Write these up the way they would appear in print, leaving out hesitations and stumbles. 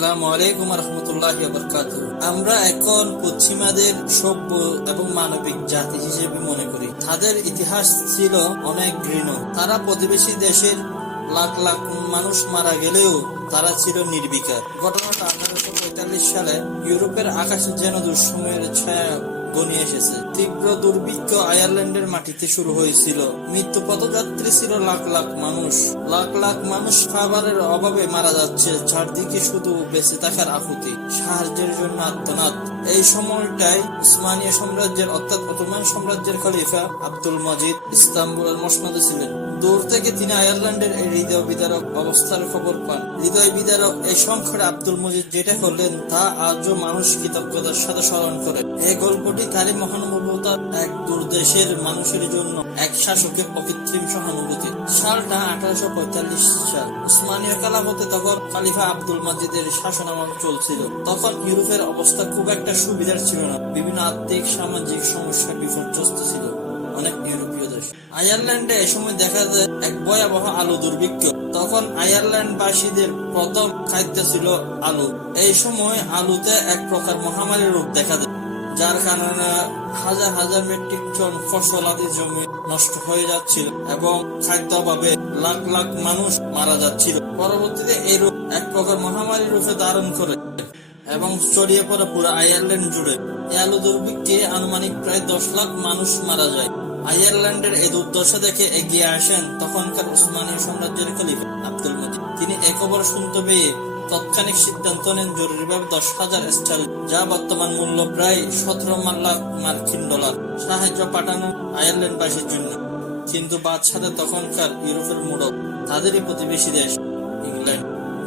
আসসালামু আলাইকুম রহমতুল্লাহি ওয়া বারাকাতুহু। আমরা এখন পশ্চিমাদের সভ্য এবং মানবিক জাতি হিসেবে মনে করি। তাদের ইতিহাস ছিল অনেক ঘৃণ। তারা প্রতিবেশী দেশের লাখ লাখ মানুষ মারা গেলেও তারা ছিল নির্বিকার। ঘটনাটা 1845 সালে ইউরোপের আকাশে যেন দুঃসময়ের ছায়া ঘনিয়ে এসেছে। তীব্র দুর্ভিক্ষ আয়ারল্যান্ডের মাটিতে শুরু হয়েছিল। মৃত্যু পথযাত্রী ছিল লাখ লাখ মানুষ। লাখ লাখ মানুষ খাবারের অভাবে মারা যাচ্ছে। চারদিকে শুধু বেঁচে থাকার আকুতি, সাহায্যের জন্য আর্তনাদ। এই সময়টাই উসমানীয় সাম্রাজ্যের অর্থাৎ অটোমান সাম্রাজ্যের খলিফা আব্দুল মজিদ ইস্তাম্বুলের মসনদে ছিলেন। দূর থেকে তিনি আয়ারল্যান্ডের এই হৃদয় বিদারক অবস্থার খবর পান। হৃদয় বিদারক এই সংকটে আব্দুল মজিদ যেটা করলেন তা আজও মানুষ কৃতজ্ঞতার সাথে স্মরণ করে। এই গল্পটি তারই মহানুভবতার, এক দূরদেশের মানুষের জন্য এক শাসকের অকৃত্রিম সহানুভূতি। সালটা 1845 সাল। উসমানীয় খেলাফতে তখন খলিফা আব্দুল মজিদের শাসনামল চলছিল। তখন ইউরোপের অবস্থা খুব একটা সুবিধার ছিল না। বিভিন্ন আর্থিক সামাজিক সমস্যা বিপর্যস্ত ছিল অনেক ইউরোপীয় দেশ। আয়ারল্যান্ডে এ সময় দেখা যায় এক ভয়াবহ আলু দুর্ভিক্ষ। তখন আয়ারল্যান্ডবাসীদের প্রথম খাদ্য ছিল আলু। এই সময় আলুতে এক প্রকার মহামারীর রূপ দেখা যায়, যার কারণে হাজার হাজার মেট্রিক টন ফসলাদি জমি নষ্ট হয়ে যাচ্ছিল এবং খাদ্য অভাবে লাখ লাখ মানুষ মারা যাচ্ছিল। পরবর্তীতে এই রূপ এক প্রকার মহামারীর রূপে ধারণ করে এবং ছড়িয়ে পড়ে পুরো আয়ারল্যান্ড জুড়ে। এই আলু দুর্ভিক্ষে আনুমানিক প্রায় 10 লাখ মানুষ মারা যায়। আয়ারল্যান্ডের এই দুর্দশা দেখে এগিয়ে আসেন তখনকার উসমানীয় সাম্রাজ্যের খলিফা আব্দুল মজিদ। তিনি এ খবর শুনতে পেয়ে তৎক্ষণিক সিদ্ধান্ত নেন জরুরিভাবে 10,000 স্টার্লিং, যা বর্তমান মূল্য প্রায় 17 লাখ মার্কিন ডলার, সাহায্য পাঠানো আয়ারল্যান্ডবাসীর জন্য। কিন্তু বাদশাদের তখনকার ইউরোপের মূলক তাদেরই প্রতিবেশী দেশ ইংল্যান্ড।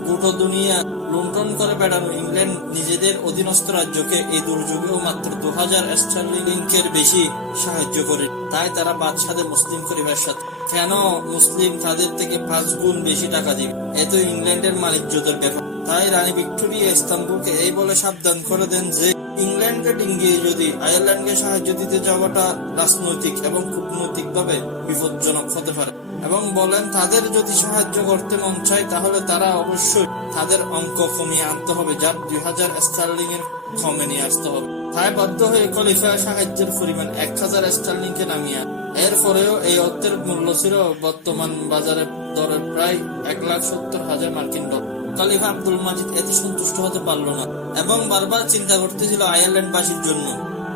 গোটা দুনিয়া লুণ্ঠন করে বেড়ানো ইংল্যান্ড নিজেদের অধীনস্থ রাজ্যকে এই দুর্যোগেও মাত্র 2,000 স্টার্লিংকের বেশি সাহায্য করে। তাই তারা বাদশাদের মুসলিম খলিফার সাথে কেন মুসলিম তাদের থেকে 5 গুণ বেশি টাকা দিবে? এ তো ইংল্যান্ডের মানিজ্যদের ব্যাপার। তাই রানী ভিক্টোরিয়া ইস্তাম্বুলকে এই বলে সাবধান করে দেন যে ইংল্যান্ডকে ডিঙ্গিয়ে যদি আয়ারল্যান্ডকে সাহায্য দিতে যাওয়াটা রাজনৈতিক এবং কূটনৈতিক ভাবে বিপজ্জনক হতে পারে, এবং বলেন তাদের যদি সাহায্য করতে মন চায় তাহলে তারা অবশ্যই তাদের অঙ্ক কমিয়ে আনতে হবে, যার 2,000 স্টার্লিং এর কমে নিয়ে আসতে হবে। তাই বাধ্য হয়ে খলিফা সাহায্যের পরিমাণ 1,000 স্টার্লিংকে নামিয়ে আন। এরপরেও এই অর্থের মূল্য ছিল বর্তমান বাজারের দরে প্রায় 1,70,000 মার্কিন ডলার। খলিফা আব্দুল মজিদ এতে সন্তুষ্ট হতে পারল না এবং বারবার চিন্তা করতেছিল আয়ারল্যান্ডবাসীর জন্য,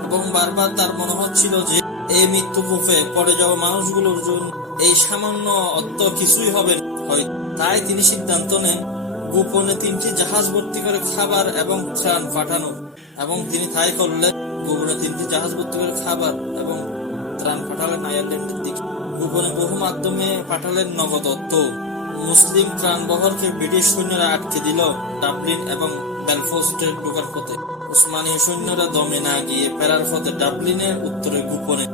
এবং বারবার তার মনে হচ্ছিল যে এই মৃত্যু কূপে পড়ে যাওয়া মানুষগুলোর জন্য এই সামান্য অর্থ কিছুই হবে হয়তো। তাই তিনি সিদ্ধান্ত নেন গোপনে 3টি জাহাজ ভর্তি করে খাবার এবং ত্রাণ পাঠানো, এবং তিনি তাই করলেন। গোপনে 3টি জাহাজ ভর্তি করে খাবার এবং ত্রাণ পাঠালেন আয়ারল্যান্ডের দিকে। গোপনে বহু মাধ্যমে পাঠালেন নগদ অর্থ। মুসলিম ত্রাণ বহরকে ব্রিটিশ সৈন্যরা আটকে দিল ডাবলিন এবং বেলফাস্টে ঢোকার পথে। উসমানীয় সৈন্যরা দমে না গিয়ে ফেরার পথে ডাবলিনের উত্তরে গোপনে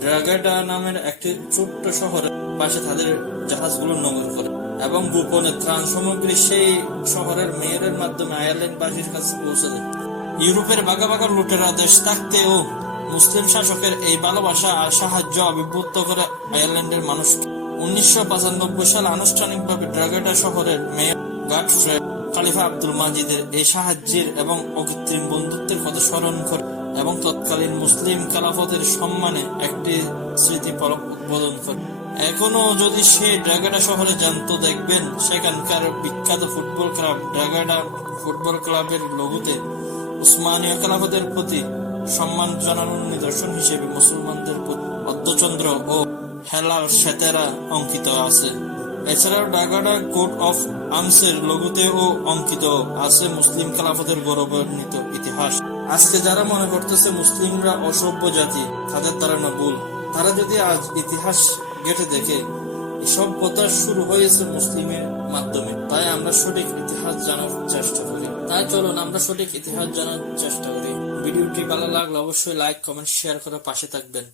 ড্রাগেডা নামের একটি ছোট্ট শহরের পাশে তাদের জাহাজগুলো নোঙর করে এবং গোপনে ত্রাণ সামগ্রী সেই শহরের মেয়রের মাধ্যমে আয়ারল্যান্ডবাসীর কাছে পৌঁছে দেয়। ইউরোপের বাঘা বাঘা লুটেরা দেশ থাকতেও মুসলিম শাসকের এই ভালোবাসা আর সাহায্য আবির্ভূত করে আয়ারল্যান্ডের মানুষকে। 1995 সালে আনুষ্ঠানিকভাবে ড্রাগেডা শহরের মেয়র গডফ্রে খলিফা আব্দুল মজিদের এই সাহায্যের এবং অকৃত্রিম বন্ধুত্বের কথা স্মরণ করে এবং তৎকালীন মুসলিম খেলাফতের সম্মানে একটি স্মৃতিফলক উদ্বোধন করে। এখনো যদি সে ড্রাগেডা শহরে যান তো দেখবেন সেখানকার বিখ্যাত ফুটবল ক্লাব ড্রাগেডা ফুটবল ক্লাবের লোগোতে উসমানীয় খেলাফতের প্রতি সম্মান জানানোর নিদর্শন হিসেবে মুসলমানদের অর্ধচন্দ্র ও হেলাল সেতেরা অঙ্কিত আছে। এছাড়াও ড্রাগেডা কোট অফ আর্মসের লোগোতেও অঙ্কিত আছে মুসলিম খেলাফতের গৌরবান্বিত ইতিহাস। আজকে যারা মনে করতেছে মুসলিমরা অসভ্য জাতি, তাদের ধারণা ভুল। তারা যদি আজ ইতিহাস ঘেঁটে দেখে সভ্যতা শুরু হয়েছে মুসলিমের মাধ্যমে। তাই আমরা সঠিক ইতিহাস জানার চেষ্টা করি। তাই চলুন আমরা সঠিক ইতিহাস জানার চেষ্টা করি। ভিডিওটি ভালো লাগলে অবশ্যই লাইক, কমেন্ট, শেয়ার করে পাশে থাকবেন।